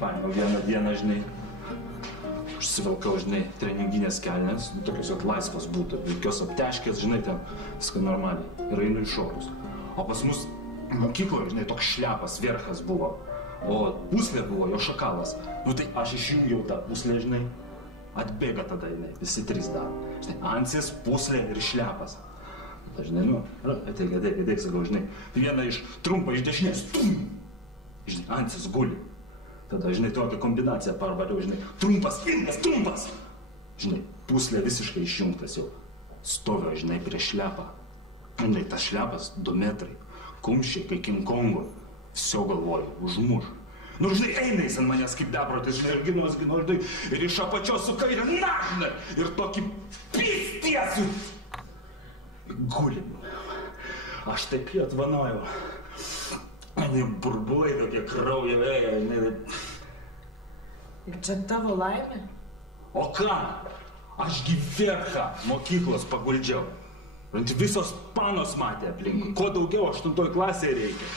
paėmiau vieną dieną, žinai, užsivilkau, žinai, treninginės kelnes, tokios laisvos būtų, jokios apteškės, žinai, ten viską normaliai. Ir einu į šorus. O pas mus mokykloje, žinai, toks šlepas, verchas buvo. O puslė buvo, jo šakalas. Nu tai aš išjungiau tą puslę, žinai, atbėga tada, žinai, visi trys dar. Žinai, ansis, puslė ir šlepas. Žinai, nu, ateik, sakau, žinai, vieną iš trumpą iš dešinės, tum! Žinai, ansis guli. Tada, žinai, tokią kombinaciją parvariau, žinai, trumpas, trumpas! Žinai, puslė visiškai išjungtas jau. Stovio, žinai, prie šlepą. Žinai, tas šlepas 2 metrai. Kumščiai, kai King Kongo. Всё galvoju, užmuš. Nu, žinai, eina jis ant manęs kaip beprotis, žinai, ir ginos, žinai, ir iš apačios su kairė, na, žinai, ir tokį pistiesiu. Gulim. Aš taip jį atvanojau. Burbulai tokie kraujo vėja, žinai. Ir čia tavo laimė? O ką? Ašgi verchą mokyklos paguldžiau. Visos panos matė aplink. Ko daugiau 8 klasėje reikia.